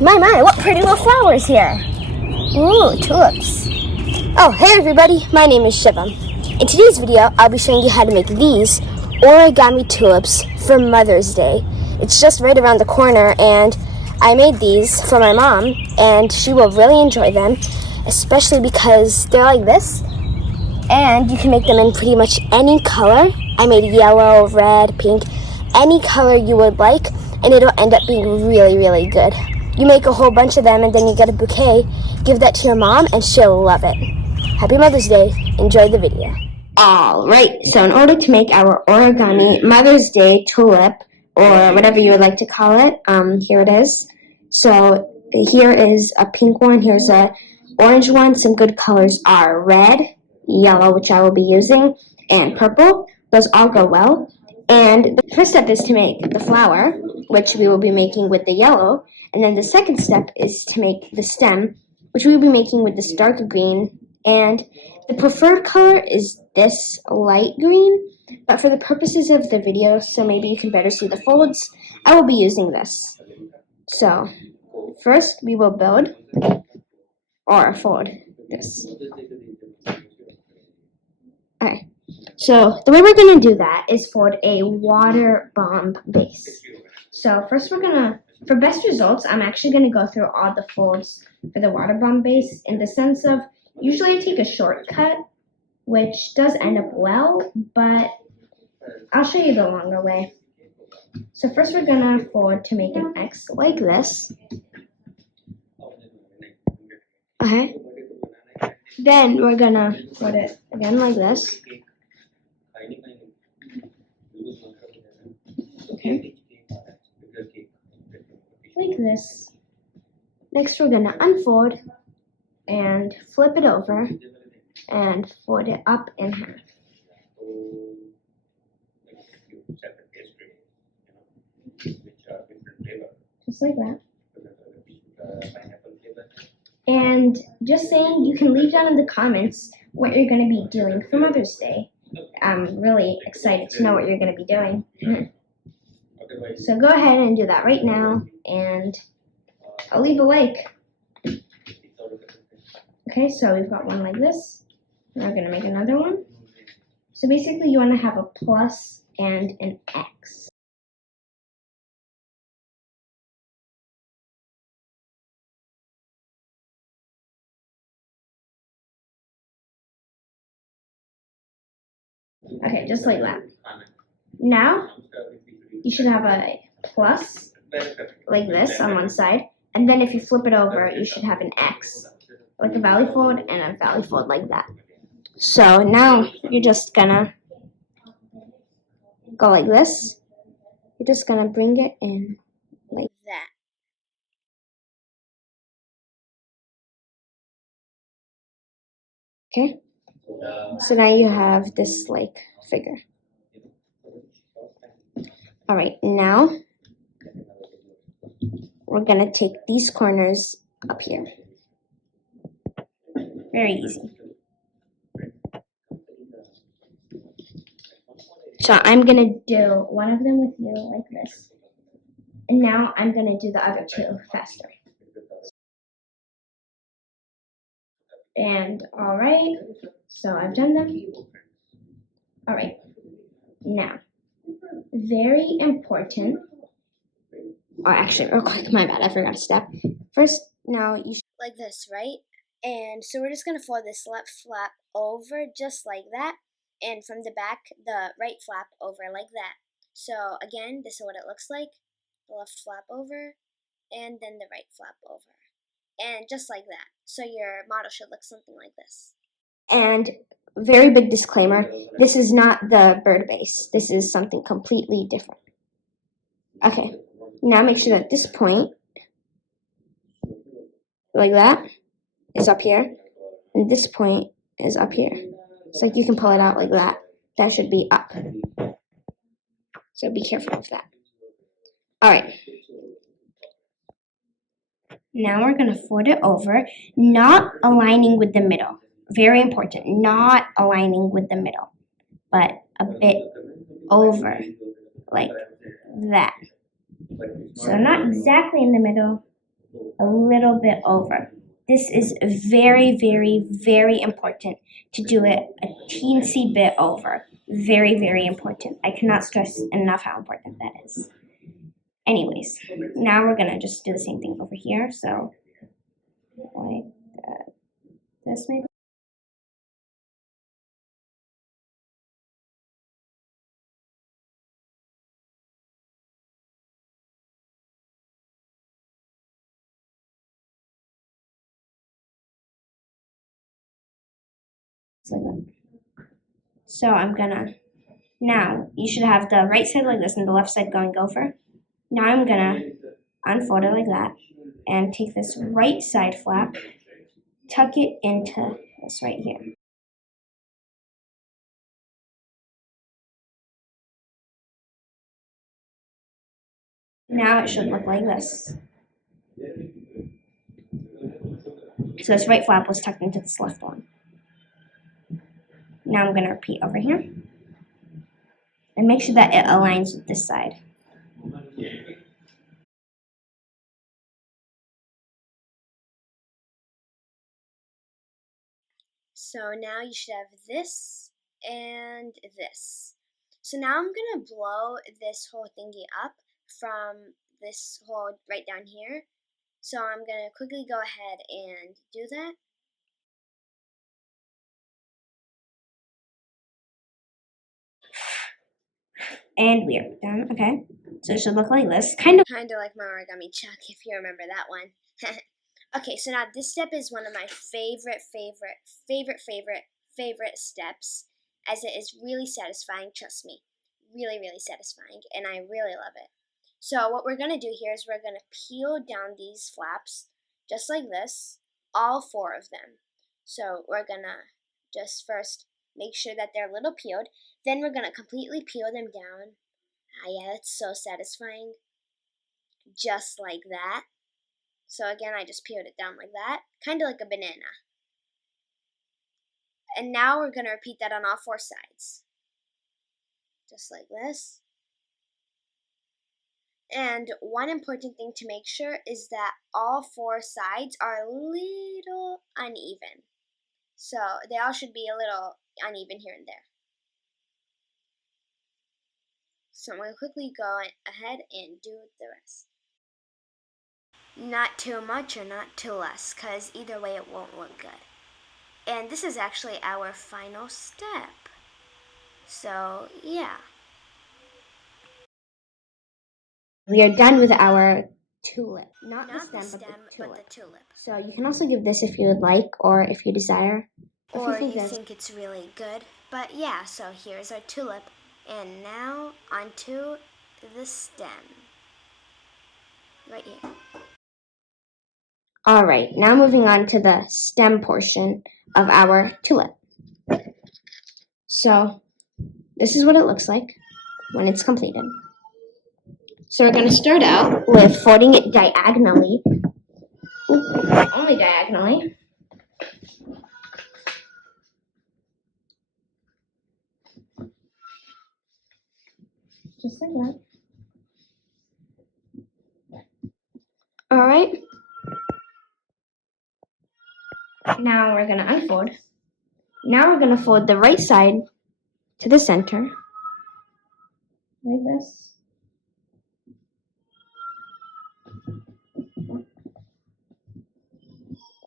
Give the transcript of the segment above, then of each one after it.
My, what pretty little flowers here. Ooh, tulips. Oh, hey everybody, my name is Shivam. In today's video, I'll be showing you how to make these origami tulips for Mother's Day. It's just right around the corner, and I made these for my mom, and she will really enjoy them, especially because they're like this, and you can make them in pretty much any color. I made yellow, red, pink, any color you would like, and it'll end up being really, really good. You make a whole bunch of them and then you get a bouquet, give that to your mom and she'll love it. Happy Mother's Day. Enjoy the video. Alright, so in order to make our origami Mother's Day tulip, or whatever you would like to call it, here it is. So here is a pink one, here's a orange one. Some good colors are red, yellow, which I will be using, and purple. Those all go well. And the first step is to make the flower, which we will be making with the yellow. And then the second step is to make the stem, which we will be making with this dark green. And the preferred color is this light green. But for the purposes of the video, so maybe you can better see the folds, I will be using this. So first we will build or fold this. Okay. So the way we're going to do that is fold a water bomb base. So first for best results, I'm actually going to go through all the folds for the water bomb base in the sense of, usually I take a shortcut, which does end up well, but I'll show you the longer way. So first we're going to fold to make an X like this. Okay. Then we're going to fold it again like this. Okay. Like this. Next we're going to unfold and flip it over and fold it up in half. Just like that. And just saying, you can leave down in the comments what you're going to be doing for Mother's Day. I'm really excited to know what you're going to be doing. So go ahead and do that right now, and I'll leave a like. Okay, so we've got one like this. Now we're going to make another one. So basically you want to have a plus and an X. Okay, just like that. Now, you should have a plus, like this, on one side. And then if you flip it over, you should have an X, like a valley fold, and a valley fold like that. So now, you're just gonna go like this. You're just gonna bring it in like that. Okay? So now you have this, like, figure. Alright, now we're gonna take these corners up here. Very easy. So I'm gonna do one of them with you like this. And now I'm gonna do the other two faster. And alright, so I've done them. Alright, now, very important. Oh, actually, real quick, my bad, I forgot a step. First, now you should like this, right? And so we're just gonna fold this left flap over just like that, and from the back, the right flap over like that. So again, this is what it looks like. The left flap over, and then the right flap over. And just like that. So your model should look something like this. And very big disclaimer, this is not the bird base. This is something completely different. Okay, now make sure that this point, like that, is up here. And this point is up here. It's like you can pull it out like that. That should be up. So be careful of that. Alright. Now we're going to fold it over, not aligning with the middle. Very important, not aligning with the middle, but a bit over, like that. So not exactly in the middle, a little bit over. This is very, very, very important to do it a teensy bit over. Very, very important. I cannot stress enough how important that is. Anyways, now we're gonna just do the same thing over here. So, like this maybe. Like that. So I'm gonna, now you should have the right side like this and the left side going over. Now I'm gonna unfold it like that and take this right side flap, tuck it into this right here. Now it should look like this. So this right flap was tucked into this left one. Now I'm gonna repeat over here and make sure that it aligns with this side. So now you should have this and this. So now I'm gonna blow this whole thingy up from this hole right down here. So I'm gonna quickly go ahead and do that. And we are done. Okay, so it should look like this. Kind of like my origami chuck, if you remember that one. Okay, so now this step is one of my favorite steps, as it is really satisfying. Trust me, really, really satisfying, and I really love it. So what we're gonna do here is we're gonna peel down these flaps just like this, all 4 of them. So we're gonna just first make sure that they're a little peeled. Then we're gonna completely peel them down. Ah, yeah, that's so satisfying. Just like that. So again, I just peeled it down like that, kind of like a banana. And now we're gonna repeat that on all 4 sides. Just like this. And one important thing to make sure is that all 4 sides are a little uneven. So they all should be a little uneven here and there. So I'm going to quickly go ahead and do the rest. Not too much or not too less, because either way it won't look good. And this is actually our final step. So yeah. We are done with our tulip. Not the stem, but the tulip. So you can also give this if you would like, or if you desire. Or you think it's really good. But yeah, so here's our tulip. And now onto the stem. Right here. Alright, now moving on to the stem portion of our tulip. So this is what it looks like when it's completed. So we're going to start out with folding it diagonally. Only diagonally. Just like that. Alright. Now we're going to unfold. Now we're going to fold the right side to the center. Like this.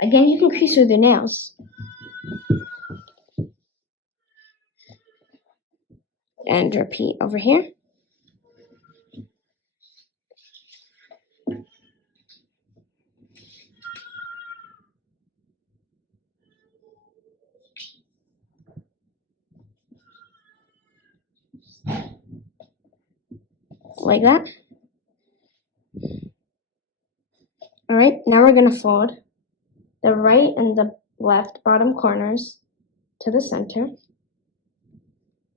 Again, you can crease with your nails. And repeat over here. Like that. Alright, now we're going to fold the right and the left bottom corners to the center.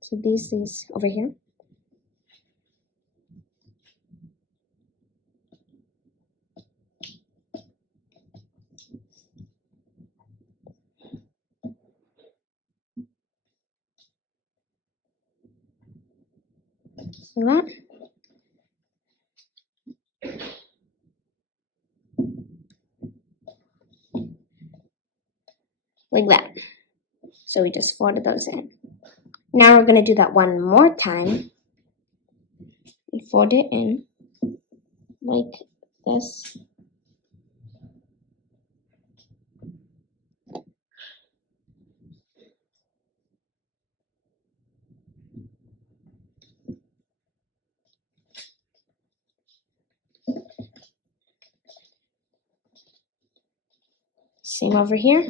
So these over here. Like that. like that. So we just folded those in. Now we're going to do that one more time. And fold it in like this. Same over here.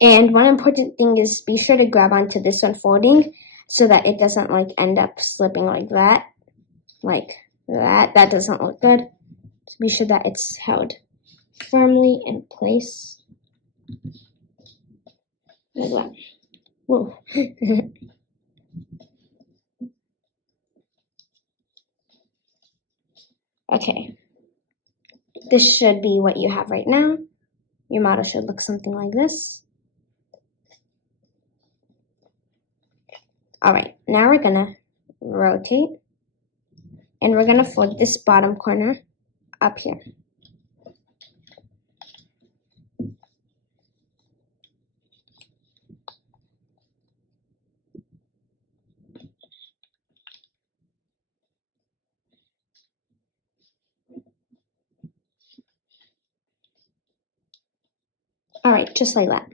And one important thing is be sure to grab onto this one folding so that it doesn't like end up slipping like that. Like that. That doesn't look good. So be sure that it's held firmly in place. Like that. Whoa. Okay. This should be what you have right now. Your model should look something like this. Alright, now we're gonna rotate and we're gonna fold this bottom corner up here. Alright, just like that.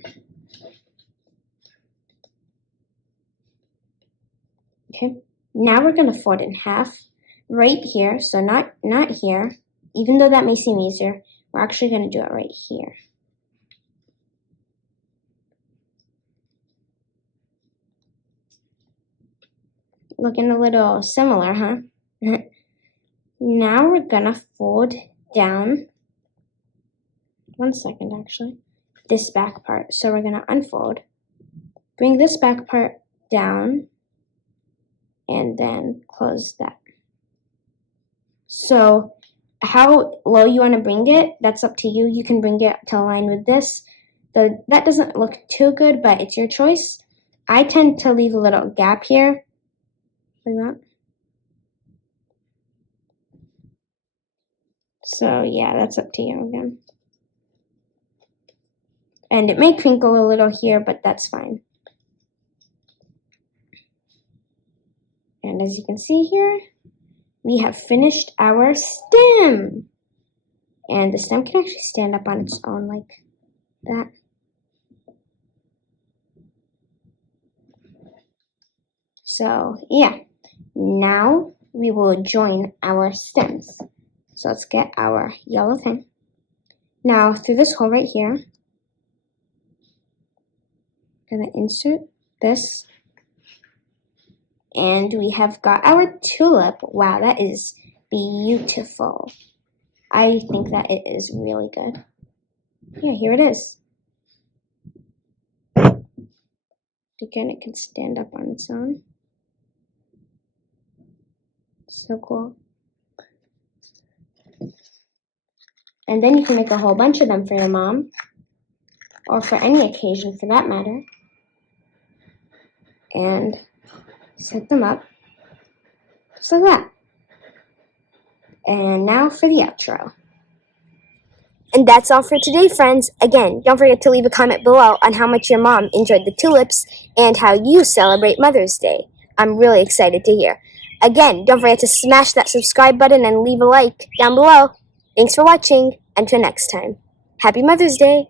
Okay, now we're gonna fold in half right here, so not here. Even though that may seem easier, we're actually gonna do it right here. Looking a little similar, huh? Now we're gonna fold down, one second actually, this back part. So we're gonna unfold, bring this back part down, and then close that. So how low you want to bring it, that's up to you. You can bring it to align with this. That doesn't look too good, but it's your choice. I tend to leave a little gap here, like that. So yeah, that's up to you again. And it may crinkle a little here, but that's fine. And as you can see here, we have finished our stem. And the stem can actually stand up on its own like that. So yeah, now we will join our stems. So let's get our yellow thing. Now through this hole right here, I'm gonna insert this. And we have got our tulip. Wow, that is beautiful. I think that it is really good. Yeah, here it is. Again, it can stand up on its own. So cool. And then you can make a whole bunch of them for your mom, or for any occasion for that matter. And set them up, just like that. And now for the outro. And that's all for today, friends. Again, don't forget to leave a comment below on how much your mom enjoyed the tulips and how you celebrate Mother's Day. I'm really excited to hear. Again, don't forget to smash that subscribe button and leave a like down below. Thanks for watching. Until next time. Happy Mother's Day.